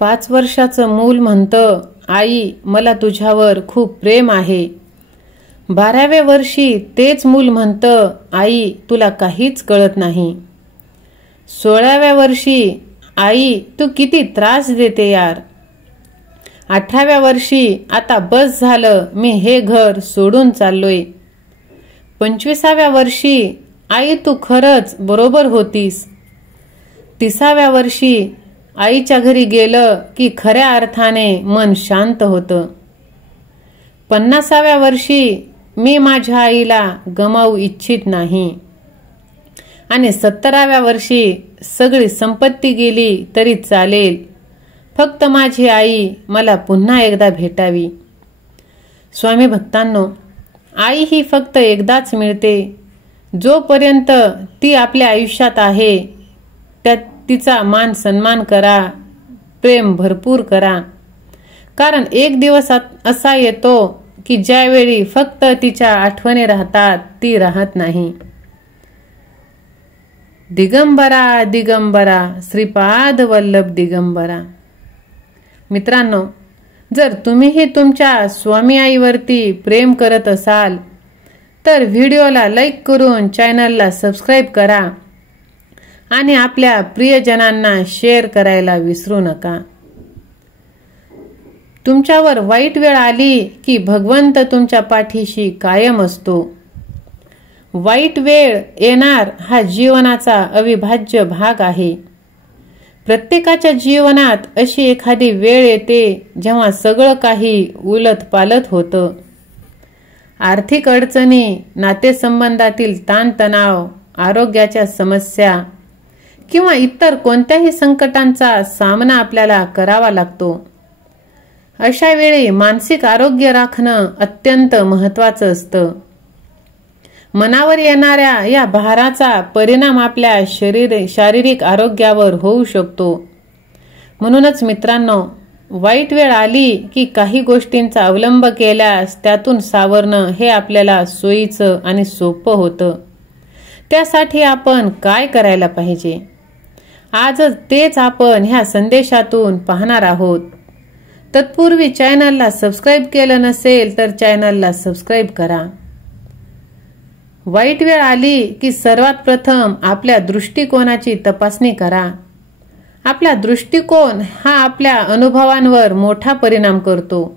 5 वर्षाचं मूल म्हणतं, आई मला तुझ्यावर खूप प्रेम आहे. 12व्या वर्षी तेच मूल म्हणतं, आई तुला काहीच कळत नाही. 16व्या वर्षी, आई तू किती त्रास देते यार. 18व्या वर्षी, आता बस झालं, मी हे घर सोडून चाललोय. 25व्या वर्षी, आई तू खरंच बरोबर होतीस. 30व्या वर्षी, आईच्या घरी गेलं की खऱ्या अर्थाने मन शांत होतं. 50व्या वर्षी, मी माझ्या आईला गमावू इच्छित नाही. आणि 70व्या वर्षी, सगळी संपत्ती गेली तरी चालेल, फक्त माझी आई मला पुन्हा एकदा भेटावी. स्वामी भक्तांनो, आई ही फक्त एकदाच मिळते. जोपर्यंत ती आपल्या आयुष्यात आहे त्यात तिचा मान सन्मान करा, प्रेम भरपूर करा. कारण एक दिवस असा येतो की ज्यावेळी फक्त तिच्या आठवणी राहतात, ती राहत नाही. दिगंबरा दिगंबरा श्रीपाद वल्लभ दिगंबरा. मित्रांनो, जर तुम्हीही तुमच्या स्वामी आईवरती प्रेम करत असाल तर व्हिडिओला लाईक करून चॅनलला सबस्क्राईब करा आणि आपल्या प्रियजनांना शेअर करायला विसरू नका. तुमच्यावर वाईट वेळ आली की भगवंत तुमच्या पाठीशी कायम असतो. वाईट वेळ येणार हा जीवनाचा अविभाज्य भाग आहे. प्रत्येकाच्या जीवनात अशी एखादी वेळ येते जेव्हा सगळं काही उलथपालथ होतं. आर्थिक अडचणी, नातेसंबंधातील ताणतणाव, आरोग्याच्या समस्या किंवा इतर कोणत्याही संकटांचा सामना आपल्याला करावा लागतो. अशा वेळी मानसिक आरोग्य राखणं अत्यंत महत्त्वाचं असतं. मनावर येणाऱ्या या भाराचा परिणाम आपल्या शारीरिक आरोग्यावर होऊ शकतो. म्हणूनच मित्रांनो, वाईट वेळ आली की काही गोष्टींचा अवलंब केल्यास त्यातून सावरणं हे आपल्याला सोयीचं आणि सोपं होतं. त्यासाठी आपण काय करायला पाहिजे, आजच तेच आपण ह्या संदेशातून पाहणार आहोत. तत्पूर्वी चॅनलला सबस्क्राईब केलं नसेल तर चॅनलला सबस्क्राईब करा. वाईट वेळ आली की सर्वात प्रथम आपल्या दृष्टिकोनाची तपासणी करा. आपला दृष्टिकोन हा आपल्या अनुभवांवर मोठा परिणाम करतो.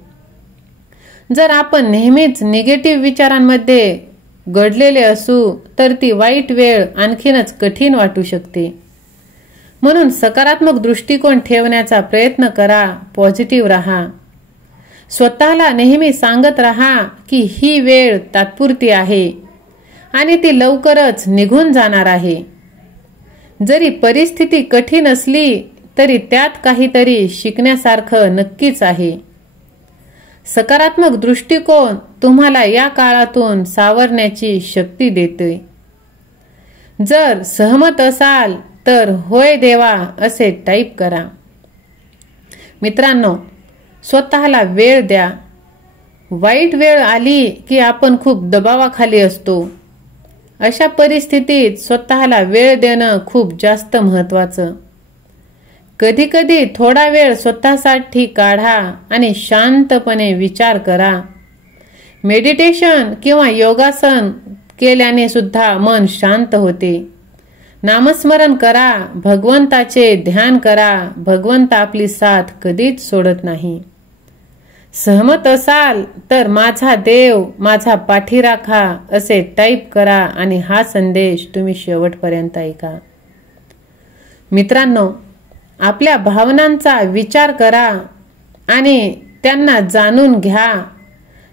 जर आपण नेहमीच निगेटिव्ह विचारांमध्ये गडलेले असू तर ती वाईट वेळ आणखीनच कठीण वाटू शकते. म्हणून सकारात्मक दृष्टिकोन ठेवण्याचा प्रयत्न करा. पॉझिटिव्ह राहा. स्वतःला नेहमी सांगत राहा की ही वेळ तात्पुरती आहे आणि ती लवकरच निघून जाणार आहे. जरी परिस्थिती कठीण असली तरी त्यात काहीतरी शिकण्यासारखं नक्कीच आहे. सकारात्मक दृष्टिकोन तुम्हाला या काळातून सावरण्याची शक्ती देते. जर सहमत असाल तर होय देवा असे टाईप करा. मित्रांनो, स्वतःला वेळ द्या. वाईट वेळ आली की आपण खूप दबावाखाली असतो. अशा परिस्थितीत स्वतःला वेळ देणं खूप जास्त महत्त्वाचं. कधीकधी थोडा वेळ स्वतःसाठी काढा आणि शांतपणे विचार करा. मेडिटेशन किंवा योगासन केल्याने सुद्धा मन शांत होते. नामस्मरण करा, भगवंताचे ध्यान करा. भगवंत आपली साथ कधीच सोडत नाही. सहमत असाल तर माझा देव माझा पाठीराखा असे टाईप करा आणि हा संदेश तुम्ही शेवटपर्यंत ऐका. मित्रांनो, आपल्या भावनांचा विचार करा आणि त्यांना जाणून घ्या.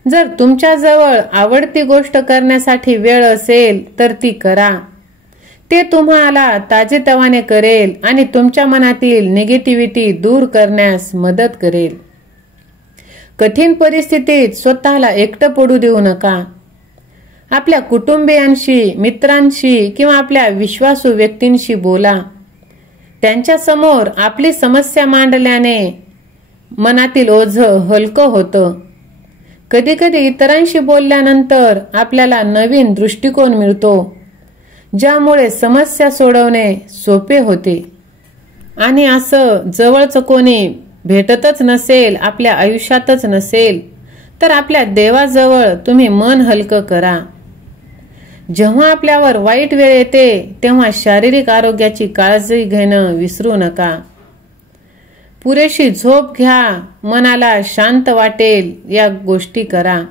जर तुमच्याजवळ आवडती गोष्ट करण्यासाठी वेळ असेल तर ती करा. ते तुम्हाला ताजेतवाने करेल आणि तुमच्या मनातील निगेटिव्हिटी दूर करण्यास मदत करेल. कठीण परिस्थितीत स्वतःला एकटं पडू देऊ नका. आपल्या कुटुंबियांशी, मित्रांशी किंवा आपल्या विश्वासू व्यक्तींशी बोला. त्यांच्या समोर आपली समस्या मांडल्याने मनातील ओझं हलकं होतं. कधीकधी इतरांशी बोलल्यानंतर आपल्याला नवीन दृष्टिकोन मिळतो, ज्यामुळे समस्या सोडवणे सोपे होते. आणि असं जवळचं कोणी भेटतच नसेल, आपल्या आयुष्यातच नसेल, तर आपल्या देवाजवळ तुम्ही मन हलकं करा. जेव्हा आपल्यावर वाईट वेळ येते तेव्हा शारीरिक आरोग्याची काळजी घेणं विसरू नका. पुरेशी झोप घ्या, मनाला शांत वाटेल या गोष्टी करा.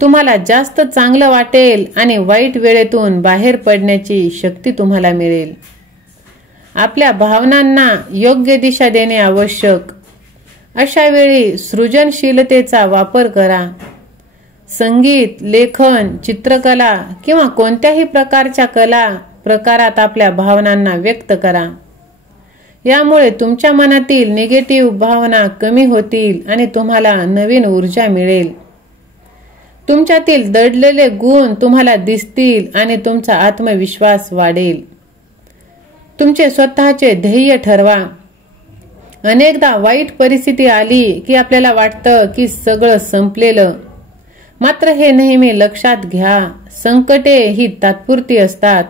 तुम्हाला जास्त चांगलं वाटेल आणि वाईट वेळेतून बाहेर पडण्याची शक्ती तुम्हाला मिळेल. आपल्या भावनांना योग्य दिशा देणे आवश्यक. अशा वेळी सृजनशीलतेचा वापर करा. संगीत, लेखन, चित्रकला किंवा कोणत्याही प्रकारच्या कला प्रकारात आपल्या भावनांना व्यक्त करा. यामुळे तुमच्या मनातील निगेटिव्ह भावना कमी होतील आणि तुम्हाला नवीन ऊर्जा मिळेल. तुमच्यातील दडलेले गुण तुम्हाला दिसतील आणि तुमचा आत्मविश्वास वाढेल. तुमचे स्वतःचे ध्येय ठरवा. अनेकदा वाईट परिस्थिती आली की आपल्याला वाटतं की सगळं संपलेलं. मात्र हे नेहमी लक्षात घ्या, संकटे ही तात्पुरती असतात.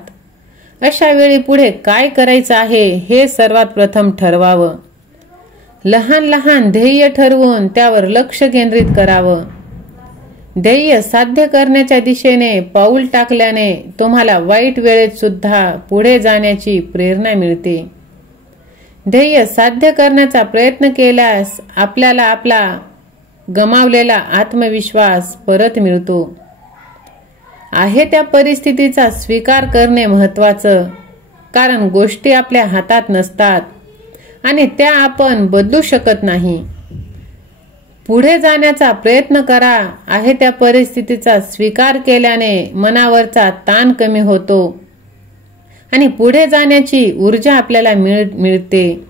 अशा वेळी पुढे काय करायचं आहे हे सर्वात प्रथम ठरवावं. लहान लहान ध्येय ठरवून त्यावर लक्ष केंद्रित करावं. ध्येय साध्य करण्याच्या दिशेने पाऊल टाकल्याने तुम्हाला वाईट वेळेत सुद्धा पुढे जाण्याची प्रेरणा मिळते. ध्येय साध्य करण्याचा प्रयत्न केल्यास आपल्याला आपला गमावलेला आत्मविश्वास परत मिळतो. आहे त्या परिस्थितीचा स्वीकार करणे महत्त्वाचं, कारण गोष्टी आपल्या हातात नसतात आणि त्या आपण बदलू शकत नाही. पुढे जाण्याचा प्रयत्न करा. आहे त्या परिस्थितीचा स्वीकार केल्याने मनावरचा ताण कमी होतो आणि पुढे जाण्याची ऊर्जा आपल्याला मिळते.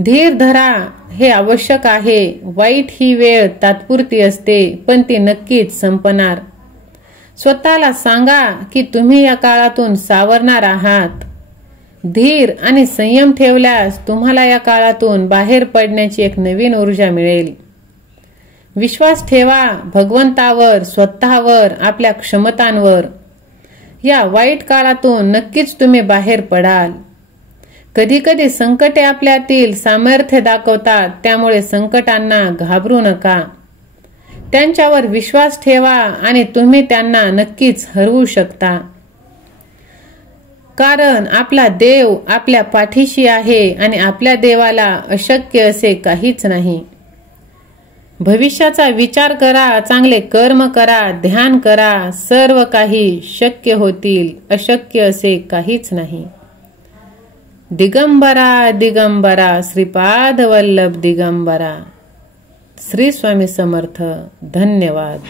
धीर धरा, हे आवश्यक आहे. वाईट ही वेळ तात्पुरती असते, पण ती नक्कीच संपणार. स्वतःला सांगा की तुम्ही या काळातून सावरणार आहात. धीर आणि संयम ठेवल्यास तुम्हाला या काळातून बाहेर पडण्याची एक नवीन ऊर्जा मिळेल. विश्वास ठेवा भगवंतावर, स्वतःवर, आपल्या क्षमतांवर. या वाईट काळातून नक्कीच तुम्ही बाहेर पडाल. कधी कधी संकटे आपल्यातील सामर्थ्य दाखवतात, त्यामुळे संकटांना घाबरू नका. त्यांच्यावर विश्वास ठेवा आणि तुम्ही त्यांना नक्कीच हरवू शकता. कारण आपला देव आपल्या पाठीशी आहे आणि आपल्या देवाला अशक्य असे काहीच नाही. भविष्याचा विचार करा, चांगले कर्म करा, ध्यान करा. सर्व काही शक्य होतील. अशक्य असे काहीच नाही. दिगंबरा दिगंबरा श्रीपाद वल्लभ दिगंबरा. श्री स्वामी समर्थ. धन्यवाद.